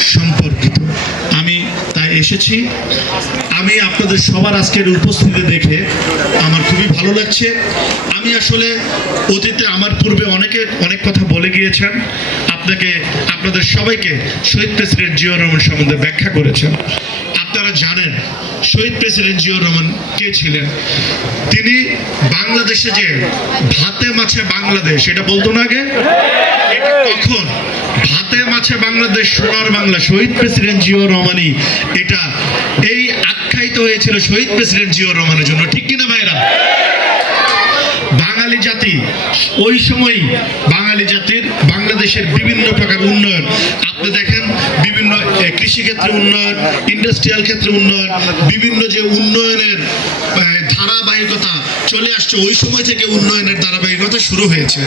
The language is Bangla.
সম্পর্কিত। আমি তাই এসেছি। আমি আপনাদের সবার আজকের উপস্থিতি দেখে আমার খুবই ভালো লাগছে। আমি আসলে অতীতে আমার পূর্বে অনেকে অনেক কথা বলে গিয়েছেন। আপনাকে, আপনাদের সবাইকে শহীদ প্রেসিডেন্ট জিয়াউর রহমান সম্বন্ধে ব্যাখ্যা করেছেন। আপনারা জানেন শহীদ প্রেসিডেন্ট জিয়াউর রহমান কে ছিলেন? তিনি বাংলাদেশে যে ভাতে মাছে বাংলাদেশ এটা বলতো না আগে? মাছে বাংলাদেশ সোনার বাংলা। শহীদ প্রেসিডেন্ট জিয়াউর রহমানই এটা। এই আখ্যায়িত হয়েছিল শহীদ প্রেসিডেন্ট জিয়াউর রহমানের জন্য। ঠিক কিনা ভাইরা? বাঙালি জাতি, ওই সময় বাঙালি জাতির বাংলাদেশের বিভিন্ন প্রকার উন্নয়ন। আপনি দেখেন বিভিন্ন কৃষিক্ষেত্রে উন্নয়ন ইন্ডাস্ট্রিয়াল ক্ষেত্রে উন্নয়ন, বিভিন্ন যে উন্নয়নের ধারাবাহিকতা চলে আসছে, ওই সময় থেকে উন্নয়নের ধারাবাহিকতা শুরু হয়েছে।